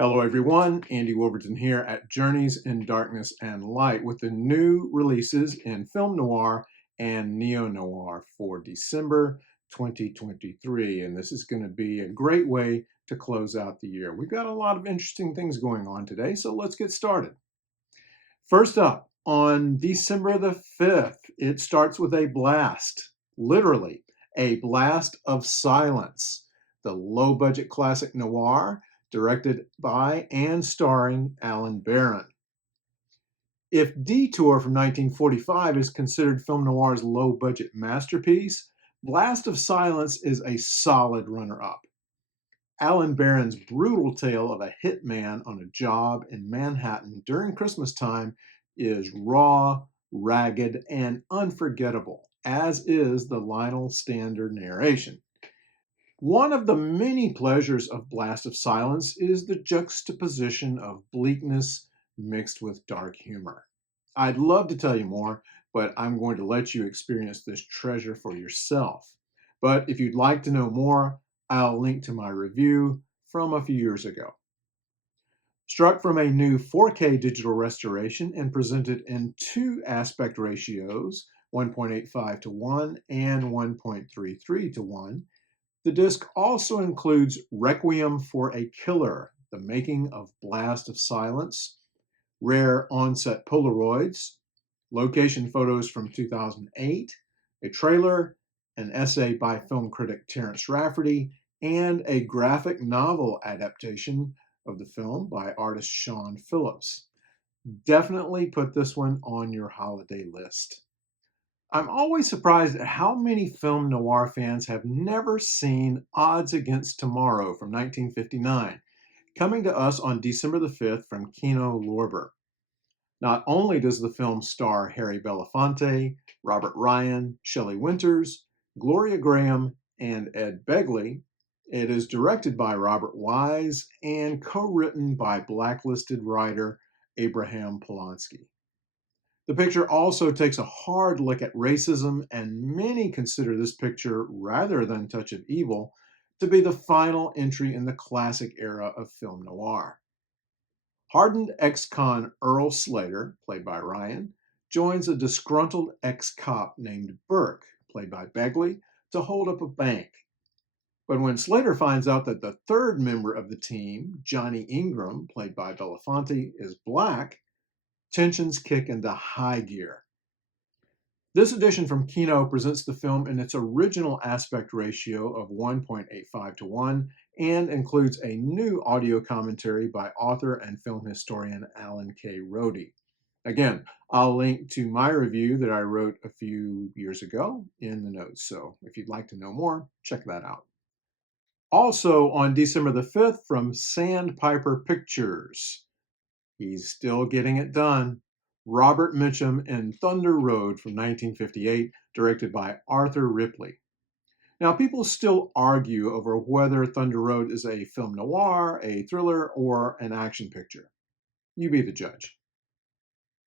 Hello everyone, Andy Wolverton here at Journeys in Darkness and Light with the new releases in film noir and neo-noir for December 2023. And this is going to be a great way to close out the year. We've got a lot of interesting things going on today, so let's get started. First up, on December the 5th, it starts with a blast, literally a blast of silence. The low-budget classic noir directed by and starring Alan Barron. If Detour from 1945 is considered film noir's low-budget masterpiece, Blast of Silence is a solid runner-up. Alan Barron's brutal tale of a hitman on a job in Manhattan during Christmas time is raw, ragged, and unforgettable, as is the Lionel Stander narration. One of the many pleasures of Blast of Silence is the juxtaposition of bleakness mixed with dark humor. I'd love to tell you more, but I'm going to let you experience this treasure for yourself. But if you'd like to know more, I'll link to my review from a few years ago. Struck from a new 4K digital restoration and presented in two aspect ratios, 1.85 to 1 and 1.33 to 1, the disc also includes Requiem for a Killer, the making of Blast of Silence, rare on-set Polaroids, location photos from 2008, a trailer, an essay by film critic Terrence Rafferty, and a graphic novel adaptation of the film by artist Sean Phillips. Definitely put this one on your holiday list. I'm always surprised at how many film noir fans have never seen Odds Against Tomorrow from 1959, coming to us on December the 5th from Kino Lorber. Not only does the film star Harry Belafonte, Robert Ryan, Shelley Winters, Gloria Graham, and Ed Begley, it is directed by Robert Wise and co-written by blacklisted writer Abraham Polanski. The picture also takes a hard look at racism, and many consider this picture, rather than Touch of Evil, to be the final entry in the classic era of film noir. Hardened ex-con Earl Slater, played by Ryan, joins a disgruntled ex-cop named Burke, played by Begley, to hold up a bank. But when Slater finds out that the third member of the team, Johnny Ingram, played by Belafonte, is black, tensions kick into high gear. This edition from Kino presents the film in its original aspect ratio of 1.85 to 1 and includes a new audio commentary by author and film historian Alan K. Rohde. Again, I'll link to my review that I wrote a few years ago in the notes, so if you'd like to know more, check that out. Also on December the 5th from Sandpiper Pictures, he's still getting it done, Robert Mitchum in Thunder Road from 1958, directed by Arthur Ripley. Now, people still argue over whether Thunder Road is a film noir, a thriller, or an action picture. You be the judge.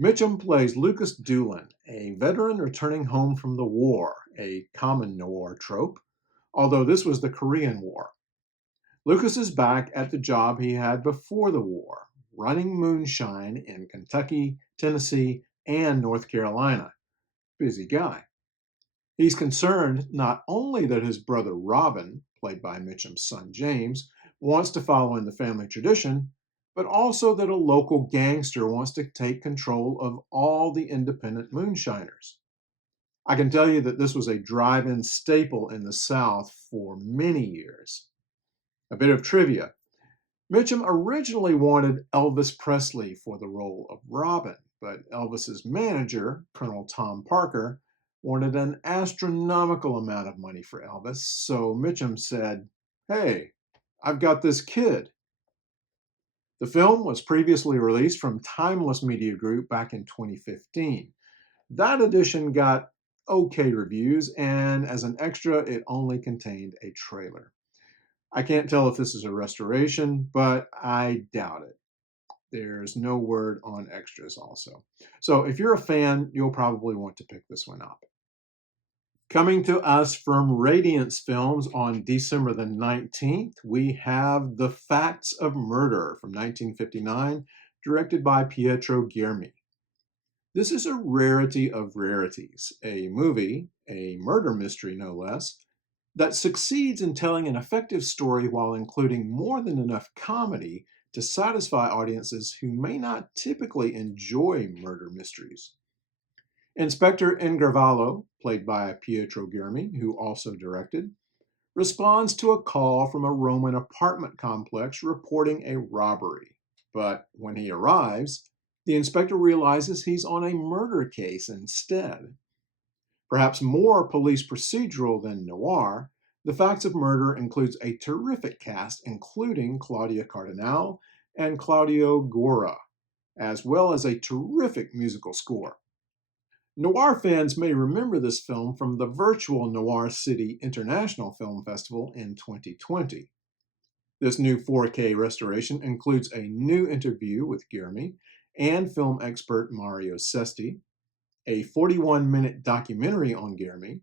Mitchum plays Lucas Doolin, a veteran returning home from the war, a common noir trope, although this was the Korean War. Lucas is back at the job he had before the war, running moonshine in Kentucky, Tennessee, and North Carolina. Busy guy. He's concerned not only that his brother Robin, played by Mitchum's son James, wants to follow in the family tradition, but also that a local gangster wants to take control of all the independent moonshiners. I can tell you that this was a drive-in staple in the South for many years. A bit of trivia. Mitchum originally wanted Elvis Presley for the role of Robin, but Elvis's manager, Colonel Tom Parker, wanted an astronomical amount of money for Elvis, so Mitchum said, "Hey, I've got this kid." The film was previously released from Timeless Media Group back in 2015. That edition got okay reviews, and as an extra, it only contained a trailer. I can't tell if this is a restoration, but I doubt it. There's no word on extras also. So if you're a fan, you'll probably want to pick this one up. Coming to us from Radiance Films on December the 19th, we have The Facts of Murder from 1959, directed by Pietro Germi. This is a rarity of rarities, a movie, a murder mystery no less, that succeeds in telling an effective story while including more than enough comedy to satisfy audiences who may not typically enjoy murder mysteries. Inspector Ingravallo, played by Pietro Germi, who also directed, responds to a call from a Roman apartment complex reporting a robbery. But when he arrives, the inspector realizes he's on a murder case instead. Perhaps more police procedural than noir, The Facts of Murder includes a terrific cast, including Claudia Cardinale and Claudio Gora, as well as a terrific musical score. Noir fans may remember this film from the virtual Noir City International Film Festival in 2020. This new 4K restoration includes a new interview with Germi and film expert Mario Sesti, a 41-minute documentary on Germi,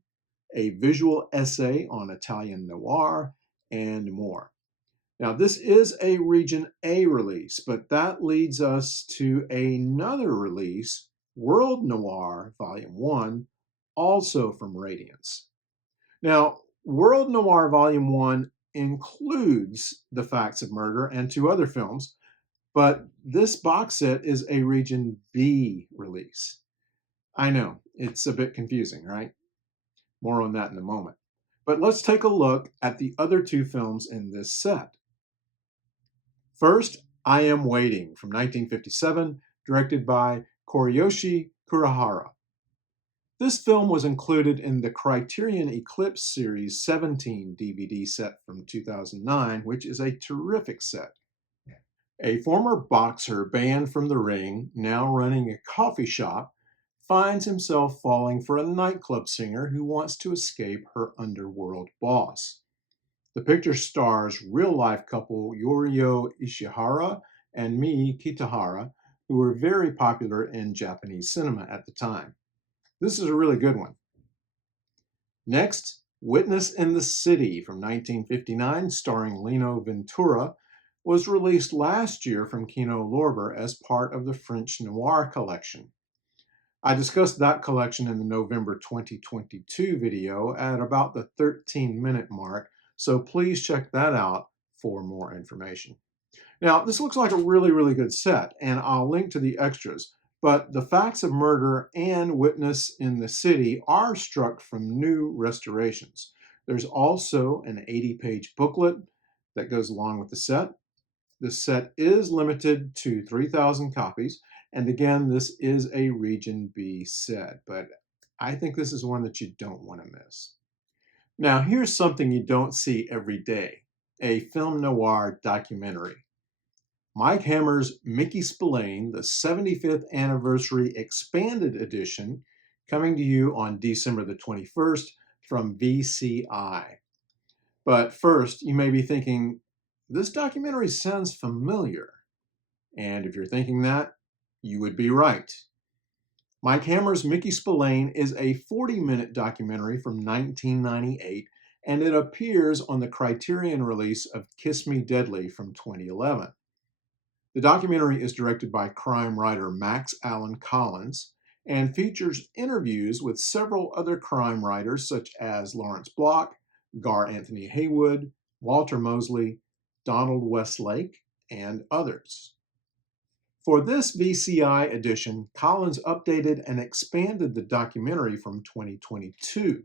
a visual essay on Italian noir, and more. Now, this is a Region A release, but that leads us to another release, World Noir Volume 1, also from Radiance. Now, World Noir Volume 1 includes The Facts of Murder and two other films, but this box set is a Region B release. I know, it's a bit confusing, right? More on that in a moment. But let's take a look at the other two films in this set. First, I Am Waiting from 1957, directed by Koriyoshi Kurihara. This film was included in the Criterion Eclipse Series 17 DVD set from 2009, which is a terrific set. A former boxer banned from the ring, now running a coffee shop, finds himself falling for a nightclub singer who wants to escape her underworld boss. The picture stars real-life couple Yorio Ishihara and Mii Kitahara, who were very popular in Japanese cinema at the time. This is a really good one. Next, Witness in the City from 1959, starring Lino Ventura, was released last year from Kino Lorber as part of the French Noir collection. I discussed that collection in the November 2022 video at about the 13-minute mark, so please check that out for more information. Now, this looks like a really, really good set, and I'll link to the extras, but The Facts of Murder and Witness in the City are struck from new restorations. There's also an 80-page booklet that goes along with the set. This set is limited to 3,000 copies, and again, this is a Region B set, but I think this is one that you don't want to miss. Now, here's something you don't see every day, a film noir documentary. Mike Hammer's Mickey Spillane, the 75th Anniversary Expanded Edition, coming to you on December the 21st from VCI. But first, you may be thinking, this documentary sounds familiar. And if you're thinking that, you would be right. Mike Hammer's Mickey Spillane is a 40-minute documentary from 1998, and it appears on the Criterion release of Kiss Me Deadly from 2011. The documentary is directed by crime writer Max Allan Collins and features interviews with several other crime writers such as Lawrence Block, Gar Anthony Haywood, Walter Mosley, Donald Westlake, and others. For this VCI edition, Collins updated and expanded the documentary from 2022,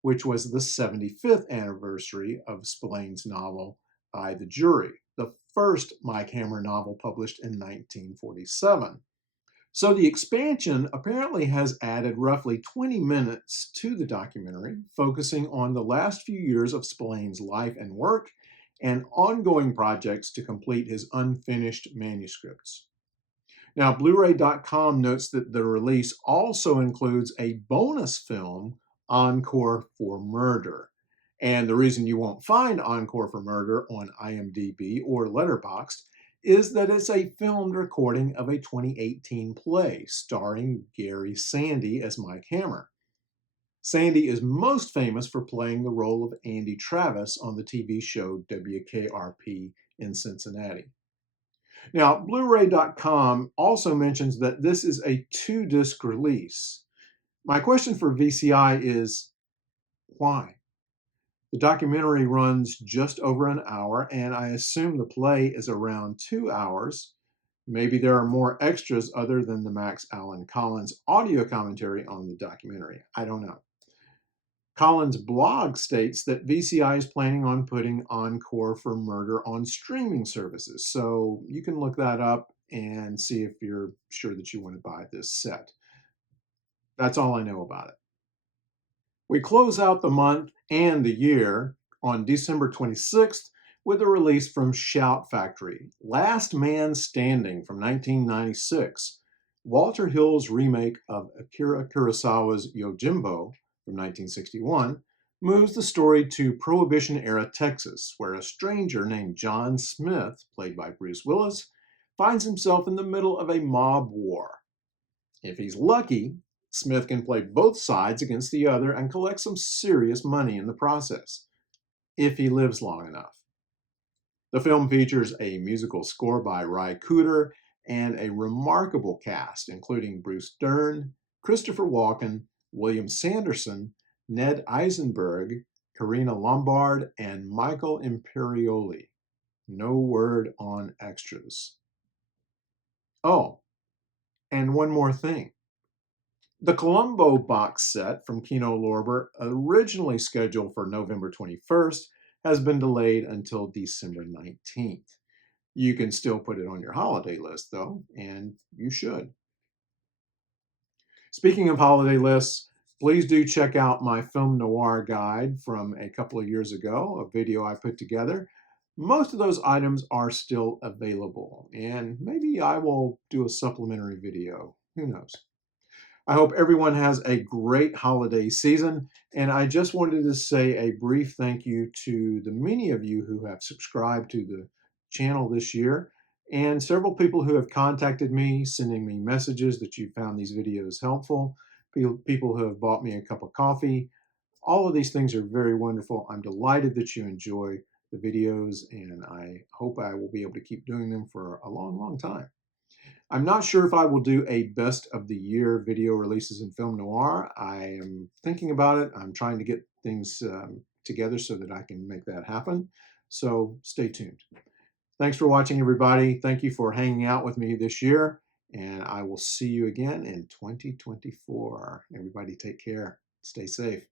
which was the 75th anniversary of Spillane's novel, By the Jury, the first Mike Hammer novel published in 1947. So the expansion apparently has added roughly 20 minutes to the documentary, focusing on the last few years of Spillane's life and work and ongoing projects to complete his unfinished manuscripts. Now, Blu-ray.com notes that the release also includes a bonus film, Encore for Murder. And the reason you won't find Encore for Murder on IMDb or Letterboxd is that it's a filmed recording of a 2018 play starring Gary Sandy as Mike Hammer. Sandy is most famous for playing the role of Andy Travis on the TV show WKRP in Cincinnati. Now, Blu-ray.com also mentions that this is a 2-disc release. My question for VCI is, why? The documentary runs just over an hour, and I assume the play is around 2 hours. Maybe there are more extras other than the Max Allan Collins audio commentary on the documentary. I don't know. Collins' blog states that VCI is planning on putting Encore for Murder on streaming services, so you can look that up and see if you're sure that you want to buy this set. That's all I know about it. We close out the month and the year on December 26th with a release from Shout Factory, Last Man Standing from 1996, Walter Hill's remake of Akira Kurosawa's Yojimbo from 1961, moves the story to Prohibition-era Texas, where a stranger named John Smith, played by Bruce Willis, finds himself in the middle of a mob war. If he's lucky, Smith can play both sides against the other and collect some serious money in the process, if he lives long enough. The film features a musical score by Ry Cooder and a remarkable cast, including Bruce Dern, Christopher Walken, William Sanderson, Ned Eisenberg, Karina Lombard, and Michael Imperioli. No word on extras. Oh, and one more thing. The Columbo box set from Kino Lorber, originally scheduled for November 21st, has been delayed until December 19th. You can still put it on your holiday list, though, and you should. Speaking of holiday lists, please do check out my film noir guide from a couple of years ago, a video I put together. Most of those items are still available, and maybe I will do a supplementary video. Who knows? I hope everyone has a great holiday season, and I just wanted to say a brief thank you to the many of you who have subscribed to the channel this year, and several people who have contacted me, sending me messages that you found these videos helpful, people who have bought me a cup of coffee. All of these things are very wonderful. I'm delighted that you enjoy the videos, and I hope I will be able to keep doing them for a long, long time. I'm not sure if I will do a best of the year video releases in film noir. I am thinking about it. I'm trying to get things together so that I can make that happen. So stay tuned. Thanks for watching, everybody. Thank you for hanging out with me this year, and I will see you again in 2024. Everybody take care. Stay safe.